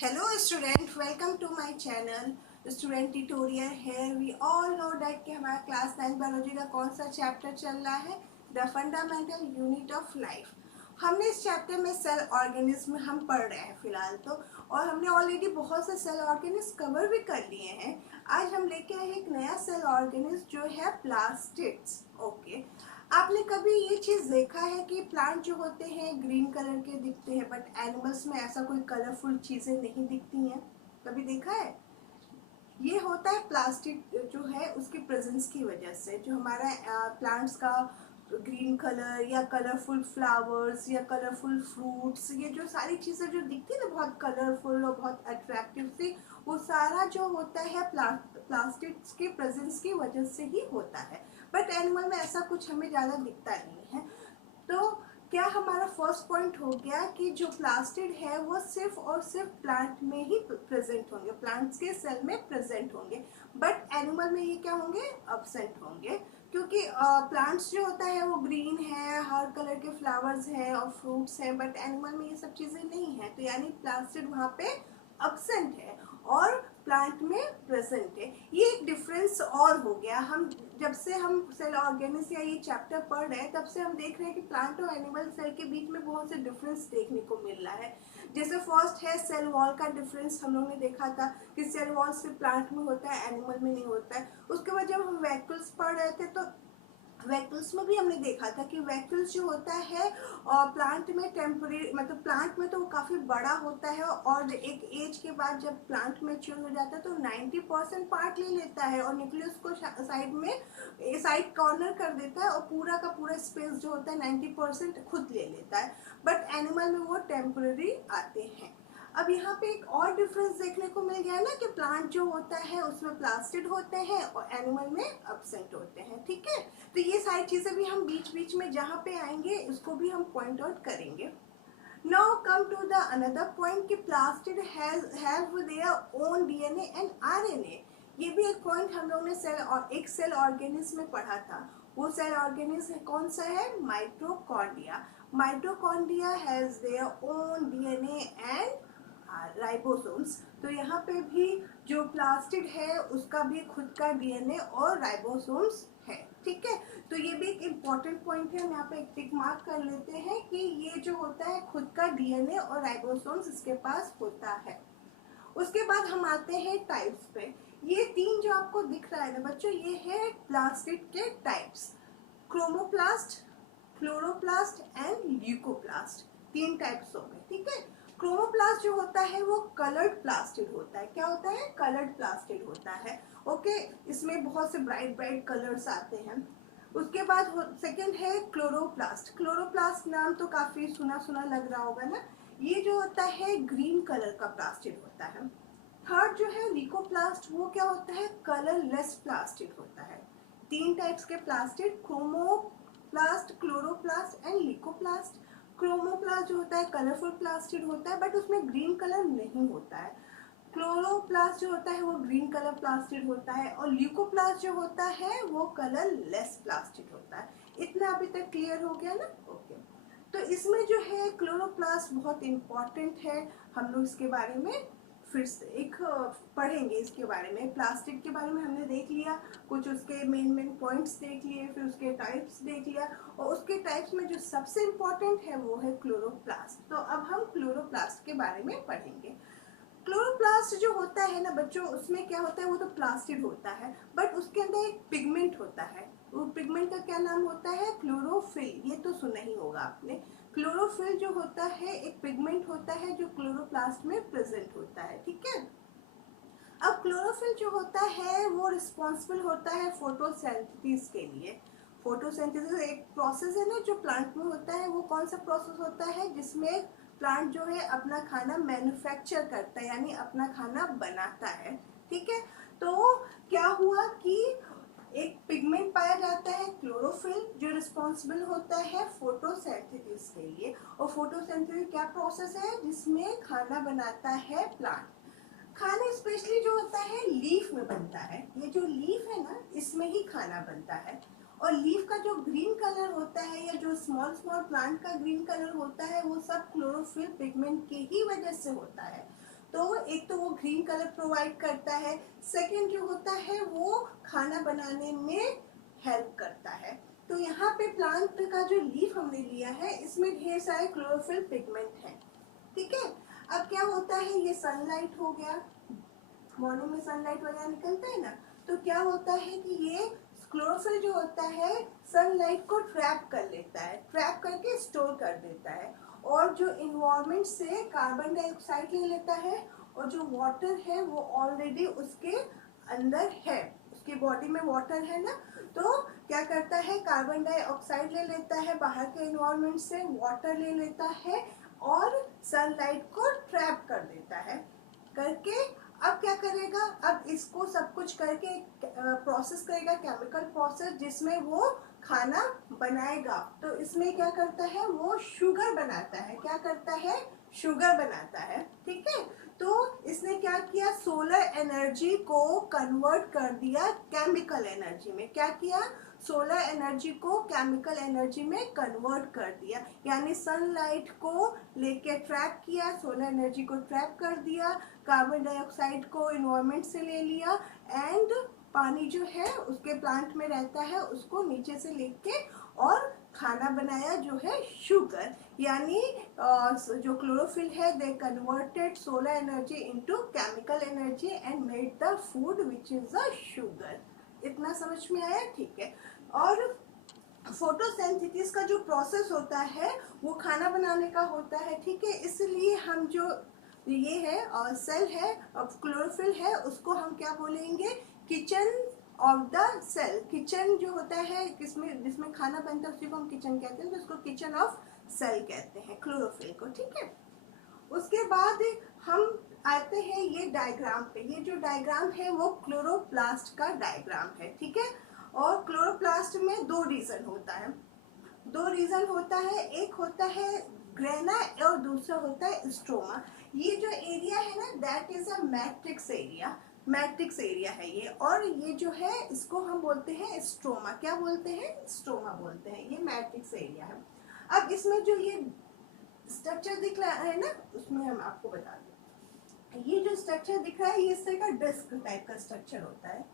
Hello student, welcome to my channel student tutorial. Here we all know that कि हमारा class 9 biology का कौन सा चैप्टर चल रहा है, the fundamental unit of life. हमने इस चैप्टर में सेल ऑर्गेनिज्म हम पढ़ रहे हैं फिलहाल तो, और हमने ऑलरेडी बहुत से सेल ऑर्गेनिज्म कवर भी कर लिए हैं। आज हम लेके आए एक नया सेल ऑर्गेनिज्म जो है प्लास्टिड्स। ओके, आपने कभी ये चीज़ देखा है कि प्लांट जो होते हैं ग्रीन कलर के दिखते हैं, बट एनिमल्स में ऐसा कोई कलरफुल चीज़ें नहीं दिखती हैं? कभी देखा है? ये होता है प्लास्टिक जो है उसके प्रेजेंस की वजह से। जो हमारा प्लांट्स का ग्रीन कलर या कलरफुल फ्लावर्स या कलरफुल फ्रूट्स, ये जो सारी चीज़ें जो दिखती है ना बहुत कलरफुल और बहुत अट्रैक्टिव सी, वो सारा जो होता है प्लास्टिक्स के प्रेजेंस की वजह से ही होता है। बट एनिमल में ऐसा कुछ हमें ज़्यादा दिखता नहीं है। तो क्या हमारा फर्स्ट पॉइंट हो गया कि जो प्लास्टिड है वो सिर्फ और सिर्फ प्लांट में ही प्रेजेंट होंगे, प्लांट्स के सेल में प्रेजेंट होंगे, बट एनिमल में ये क्या होंगे, अब्सेंट होंगे। क्योंकि प्लांट्स जो होता है वो ग्रीन है, हर कलर के फ्लावर्स हैं और फ्रूट्स हैं, बट एनिमल में ये सब चीज़ें नहीं है। तो यानी प्लास्टिड वहाँ पे अब्सेंट है और प्लांट में प्रेजेंट है। ये एक डिफरेंस और हो गया। हम जब से हम सेल ऑर्गेनिज्म या ये चैप्टर पढ़ रहे हैं तब से हम देख रहे हैं कि प्लांट और एनिमल सेल के बीच में बहुत से डिफरेंस देखने को मिल रहा है। जैसे फर्स्ट है सेल वॉल का डिफरेंस। हम लोग ने देखा था कि सेल वॉल सिर्फ प्लांट में होता है, एनिमल में नहीं होता है। उसके बाद जब हम वैक्यूल्स पढ़ रहे थे तो वैक्यूल्स में भी हमने देखा था कि वैक्यूल्स जो होता है और प्लांट में टेम्परेरी, मतलब प्लांट में तो वो काफ़ी बड़ा होता है और एक एज के बाद जब प्लांट मैच्योर हो जाता है तो 90% पार्ट ले लेता है और न्यूक्लियस को साइड में साइड कॉर्नर कर देता है और पूरा का पूरा स्पेस जो होता है 90% खुद ले लेता है। बट एनिमल में वो टेम्परेरी आते हैं। अब यहाँ पे एक और डिफरेंस देखने को मिल गया है ना कि प्लांट जो होता है उसमें प्लास्टिड होते हैं और एनिमल में अब्सेंट होते हैं। ठीक है, तो ये सारी चीजें भी हम बीच बीच में जहाँ पे आएंगे इसको भी हम पॉइंट आउट करेंगे। Now come to the another point कि plastid have their own DNA and RNA. ये भी एक पॉइंट हम लोग ने एक सेल ऑर्गेनिज्म में पढ़ा था। वो सेल ऑर्गेनिज्म कौन सा है? Mitochondria. Mitochondria has their own DNA and ribosomes. तो यहाँ पे भी जो प्लास्टिड है उसका भी खुद का डीएनए और राइबोसोम्स है। ठीक है, तो ये भी एक इम्पॉर्टेंट पॉइंट है। हम यहाँ पे एक टिक मार्क कर लेते हैं कि ये जो होता है खुद का डीएनए और राइबोसोम्स इसके पास होता है। उसके बाद हम आते हैं टाइप्स पे। ये तीन जो आपको दिख रहा है ना बच्चों, ये है प्लास्टिड के types. Chromoplast, chloroplast and leucoplast, तीन टाइप्स हो गए। ठीक है, क्रोमोप्लास्ट जो होता है वो कलर्ड प्लास्टिड होता है। क्या होता है? कलर्ड प्लास्टिड होता है। ओके, इसमें बहुत से ब्राइट ब्राइट कलर्स आते हैं। उसके बाद सेकंड है क्लोरोप्लास्ट। क्लोरोप्लास्ट नाम तो काफी सुना सुना लग रहा होगा ना। ये जो होता है ग्रीन कलर का प्लास्टिड होता है। थर्ड जो है ल्यूकोप्लास्ट, वो क्या होता है? कलरलेस प्लास्टिड होता है। तीन टाइप्स के plastid, chromoplast, chloroplast and leucoplast. Chromoplast जो होता है कलरफुल प्लास्टिड होता है बट उसमें ग्रीन कलर नहीं होता है। क्लोरोप्लास्ट जो होता है वो ग्रीन कलर प्लास्टिड होता है और ल्यूकोप्लास्ट जो होता है वो कलर लेस प्लास्टिड होता है। इतना अभी तक क्लियर हो गया ना? ओके, तो इसमें जो है क्लोरोप्लास्ट बहुत इंपॉर्टेंट है। हम लोग इसके बारे में फिर से एक पढ़ेंगे। इसके बारे में, प्लास्टिक के बारे में हमने देख लिया, कुछ उसके मेन मेन पॉइंट्स देख लिए, फिर उसके टाइप्स देख लिया, और उसके टाइप्स में जो सबसे इम्पोर्टेंट है वो है क्लोरोप्लास्ट। तो अब हम क्लोरोप्लास्ट के बारे में पढ़ेंगे। क्लोरोप्लास्ट जो होता है ना बच्चों, उसमें क्या होता है? वो तो प्लास्टिड होता है बट उसके अंदर एक पिगमेंट होता है। वो पिगमेंट का क्या नाम होता है? क्लोरोफिल। ये तो सुना ही होगा आपने। क्लोरोफिल जो होता है एक पिगमेंट होता है जो क्लोरोप्लास्ट में प्रेजेंट होता है। ठीक है, अब क्लोरोफिल जो होता है वो रिस्पॉन्सिबल होता है फोटोसिंथेसिस के लिए। फोटोसिंथेसिस एक प्रोसेस है ना जो प्लांट में होता है। वो कौन सा प्रोसेस होता है? जिसमें प्लांट जो है अपना खाना मैन्युफैक्चर करता है, यानी अपना खाना बनाता है। ठीक है, तो क्या हुआ कि एक पिगमेंट पाया जाता है क्लोरोफिल जो रिस्पॉन्सिबल होता है फोटोसिंथेसिस के लिए। और फोटोसिंथेसिस क्या प्रोसेस है? जिसमें खाना बनाता है प्लांट। खाना स्पेशली जो होता है लीफ में बनता है। ये जो लीफ है ना इसमें ही खाना बनता है। और लीफ का जो ग्रीन कलर होता है या जो स्मॉल स्मॉल प्लांट का ग्रीन कलर होता है वो सब क्लोरोफिल पिगमेंट की ही वजह से होता है। तो एक तो वो ग्रीन कलर प्रोवाइड करता है, सेकंड जो होता है वो खाना बनाने में हेल्प करता है। तो यहाँ पे प्लांट का जो लीफ हमने लिया है इसमें ढेर सारे क्लोरोफिल पिगमेंट हैं, ठीक है। अब क्या होता है, ये सनलाइट हो गया, मॉर्निंग में सनलाइट वगैरह निकलता है ना, तो क्या होता है कि ये क्लोरोफिल जो होता है सनलाइट को ट्रैप कर लेता है, ट्रैप करके स्टोर कर देता है, और जो इन्वायरमेंट से कार्बन डाइऑक्साइड ले लेता है, और जो वाटर है वो ऑलरेडी उसके अंदर है, उसकी बॉडी में वाटर है ना, तो क्या करता है कार्बन डाइऑक्साइड ले लेता है बाहर के इन्वायरमेंट से, वाटर ले लेता है और सनलाइट को ट्रैप कर देता है करके। अब क्या करेगा, अब इसको सब कुछ करके प्रोसेस करेगा, केमिकल प्रोसेस, जिसमें वो खाना बनाएगा। तो इसमें क्या करता है, वो शुगर बनाता है, क्या करता है, शुगर बनाता है, ठीक है। तो इसने क्या किया, सोलर एनर्जी को कन्वर्ट कर दिया केमिकल एनर्जी में, क्या किया, सोलर एनर्जी को केमिकल एनर्जी में कन्वर्ट कर दिया, यानी सनलाइट को लेके ट्रैप किया, सोलर एनर्जी को ट्रैप कर दिया, कार्बन डाइऑक्साइड को इन्वायरमेंट से ले लिया, एंड पानी जो है उसके प्लांट में रहता है उसको नीचे से लेके और खाना बनाया जो है शुगर, यानी जो क्लोरोफिल है they converted solar energy into chemical energy and made the food which is the sugar. इतना समझ में आया, ठीक है। और फोटोसिंथेसिस का जो प्रोसेस होता है वो खाना बनाने का होता है, ठीक है। इसलिए हम जो ये है और सेल है और क्लोरोफिल है उसको हम क्या बोलेंगे, kitchen of the cell. Kitchen जो होता है किसमें, जिसमें खाना बनता है उसी को हम किचन कहते हैं, तो उसको किचन ऑफ सेल कहते हैं क्लोरोफिल को, ठीक है। उसके बाद हम आते हैं ये डायग्राम पे, ये जो डायग्राम है वो क्लोरोप्लास्ट का डायग्राम है, ठीक है। और क्लोरोप्लास्ट में दो रीजन होता है, दो रीजन होता है, एक होता है ग्रेना और दूसरा होता है स्ट्रोमा। ये जो एरिया है ना that is a matrix area, matrix area है ये, और ये जो है इसको हम बोलते हैं स्ट्रोमा, क्या बोलते हैं, स्ट्रोमा बोलते हैं, ये मैट्रिक्स एरिया है। अब इसमें जो ये स्ट्रक्चर दिख रहा है ना उसमें हम आपको बता दें, ये जो स्ट्रक्चर दिख रहा है ये इस तरह का डिस्क टाइप का स्ट्रक्चर होता है।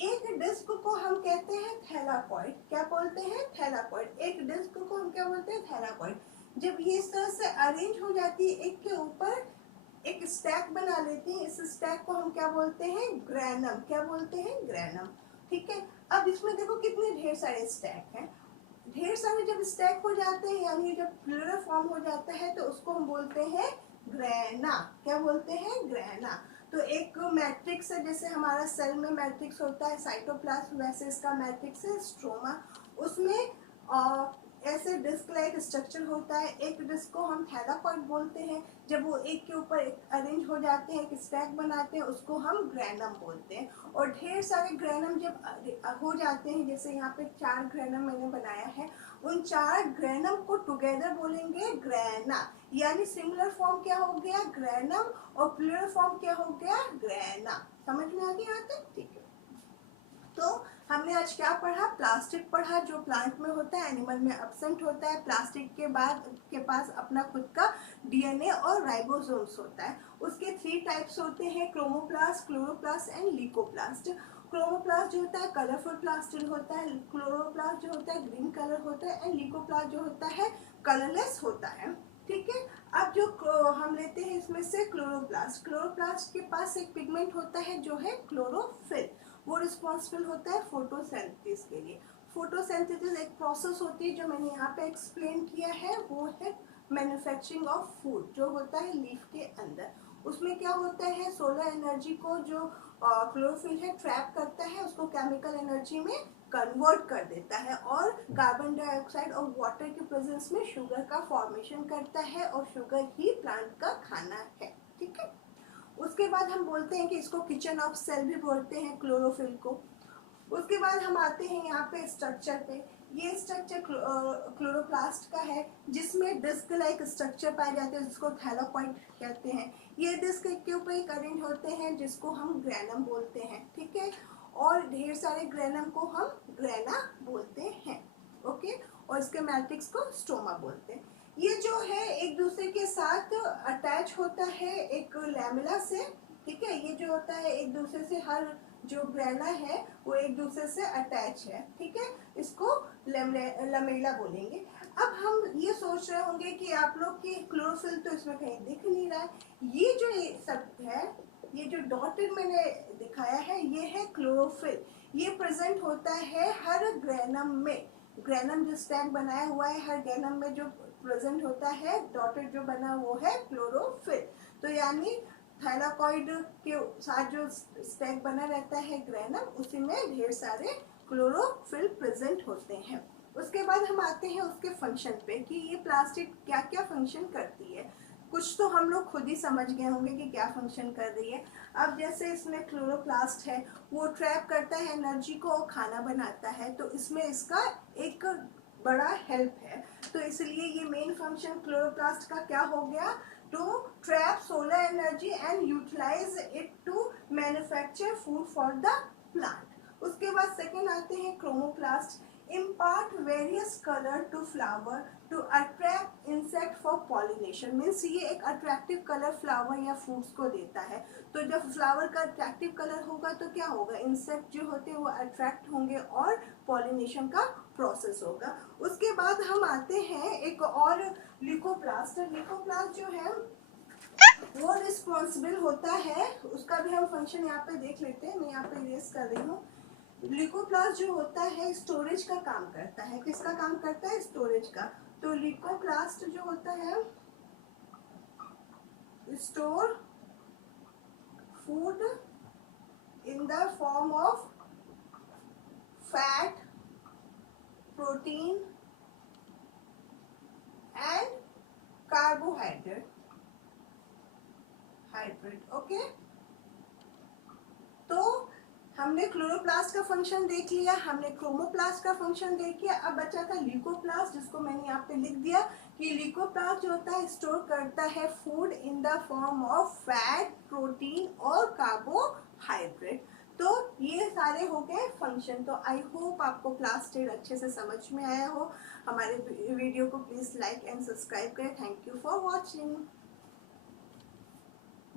एक डिस्क को हम कहते हैं थैलाकॉइड, क्या बोलते हैं, थैलाकॉइड। एक डिस्क को हम क्या बोलते हैं, थैलाकॉइड। जब ये इस तरह से अरेंज हो जाती है एक के ऊपर एक स्टैक बना लेती है, इस स्टैक को हम क्या बोलते हैं, ग्रैनम, क्या बोलते हैं, ग्रैनम, ठीक है। अब इसमें देखो कितने ढेर सारे स्टैक हैं, ढेर सारे जब स्टैक हो जाते हैं यानी जब प्लूरल फॉर्म हो जाता है तो उसको हम बोलते हैं ग्रैना, क्या बोलते हैं, ग्रैना। तो एक मैट्रिक्स है, जैसे हमारा सेल में मैट्रिक्स होता है साइटोप्लाज्म, वैसे इसका मैट्रिक्स है स्ट्रोमा, उसमें ऐसे डिस्क लाइक स्ट्रक्चर होता है। एक डिस्क को हम थैलाकॉइड बोलते हैं, जब वो एक के ऊपर एक अरेंज हो जाते हैं, एक स्टैक बनाते हैं, उसको हम ग्रैनम बोलते हैं। और ढेर सारे ग्रैनम जब हो जाते हैं, जैसे यहाँ पे 4 ग्रैनम मैंने बनाया है, उन 4 ग्रैनम को टुगेदर बोलेंगे ग्रैना, यानी सिंगुलर फॉर्म क्या हो गया, ग्रैनम, और प्लूरल फॉर्म क्या हो गया, ग्रैना। समझ में आ गया यहाँ तक, ठीक है। तो हमने आज क्या पढ़ा, प्लास्टिक पढ़ा जो प्लांट में होता है, एनिमल में एब्सेंट होता है। प्लास्टिक के बाद के पास अपना खुद का डीएनए और राइबोसोम्स होता है। उसके 3 टाइप्स होते हैं, क्रोमोप्लास्ट, क्लोरोप्लास्ट एंड लीकोप्लास्ट। क्रोमोप्लास्ट जो होता है कलरफुल प्लास्टिड होता है, क्लोरोप्लास्ट जो होता है ग्रीन कलर होता है, एंड लीकोप्लास्ट जो होता है कलरलेस होता है, ठीक है। अब जो हम लेते हैं इसमें से क्लोरोप्लास्ट, क्लोरोप्लास्ट के पास एक पिगमेंट होता है जो है क्लोरोफिल, वो रिस्पॉन्सिबल होता है फोटोसिंथेसिस के लिए। फोटोसिंथेसिस एक प्रोसेस होती है जो मैंने यहाँ पे एक्सप्लेन किया है, वो है मैन्युफैक्चरिंग ऑफ फूड, जो होता है लीफ के अंदर। उसमें क्या होता है, सोलर एनर्जी को जो क्लोरोफिल है ट्रैप करता है, उसको केमिकल एनर्जी में कन्वर्ट कर देता है, और कार्बन डाइऑक्साइड और वाटर के प्रेजेंस में शुगर का फॉर्मेशन करता है, और शुगर ही प्लांट का खाना है, ठीक है। उसके बाद हम बोलते हैं कि इसको किचन ऑफ सेल भी बोलते हैं क्लोरोफिल को। उसके बाद हम आते हैं यहाँ पे स्ट्रक्चर पे। ये स्ट्रक्चर क्लोरोप्लास्ट का है, जिसमें डिस्क लाइक स्ट्रक्चर पाए जाते हैं, जिसको थैलाकॉइड कहते हैं। ये डिस्क के ऊपर एक अरेंज होते हैं जिसको हम ग्रैनम बोलते हैं, ठीक है। और ढेर सारे ग्रैनम को हम ग्रैना बोलते हैं, ओके। और इसके मैट्रिक्स को स्ट्रोमा बोलते हैं। ये जो है एक दूसरे के साथ अटैच होता है एक लैमेला से, ठीक है। ये जो होता है एक दूसरे से, हर जो ग्रेना है वो एक दूसरे से अटैच है, ठीक है। इसको लमेला बोलेंगे। अब हम ये सोच रहे होंगे कि आप लोग की क्लोरोफिल तो इसमें कहीं दिख नहीं रहा है। ये जो ये सब है, ये जो डॉटेड मैंने दिखाया है, ये है क्लोरोफिल। ये प्रेजेंट होता है हर ग्रेनम में। ग्रेनम जो स्टैक बनाया हुआ है, हर ग्रेनम में जो प्रेजेंट होता है डॉटेड जो बना वो है क्लोरोफिल। तो यानी थाइलाकॉइड के साथ जो स्टैक बना रहता है ग्रेनम, उसी में ढेर सारे क्लोरोफिल प्रेजेंट होते हैं। उसके बाद हम आते हैं उसके फंक्शन पे कि ये प्लास्टिक क्या क्या फंक्शन करती है। कुछ तो हम लोग खुद ही समझ गए होंगे कि क्या फंक्शन कर रही है। अब जैसे इसमें क्लोरोप्लास्ट है, वो ट्रैप करता है एनर्जी को, खाना बनाता है, तो इसमें इसका एक बड़ा हेल्प है। तो इसलिए ये मेन फंक्शन क्लोरोप्लास्ट का क्या हो गया, to trap solar energy and utilize it to manufacture food for the plant. उसके बाद सेकेंड आते हैं chromoplast, impart various color to flower to attract insect for pollination। Means ये एक अट्रैक्टिव कलर फ्लावर या फ्रूट्स को देता है। तो जब फ्लावर का अट्रैक्टिव कलर होगा तो क्या होगा, इंसेक्ट जो होते हैं वो अट्रैक्ट होंगे और पॉलिनेशन का प्रोसेस होगा। उसके बाद हम आते हैं एक और लिकोप्लास्ट। लिकोप्लास्ट जो है वो रिस्पॉन्सिबल होता है, उसका भी हम फंक्शन यहाँ पे देख लेते हैं। मैं यहाँ पे इरेज कर रही हूँ। लिकोप्लास्ट जो होता है स्टोरेज का काम करता है। किसका काम करता है, स्टोरेज का। तो लिकोप्लास्ट जो होता है store food in the form of fat, protein and carbohydrate. Okay, तो हमने क्लोरोप्लास्ट का फंक्शन देख लिया, हमने क्रोमोप्लास्ट का फंक्शन देख लिया। अब बचा था ल्यूकोप्लास्ट, जिसको मैंने यहाँ पे लिख दिया कि ल्यूकोप्लास्ट जो होता है स्टोर करता है food in the form of fat, protein और कार्बोहाइड्रेट। तो ये सारे हो गए फंक्शन। तो आई होप आपको क्लास 10 अच्छे से समझ में आया हो। हमारे वीडियो को प्लीज लाइक एंड सब्सक्राइब करें। Thank you for watching.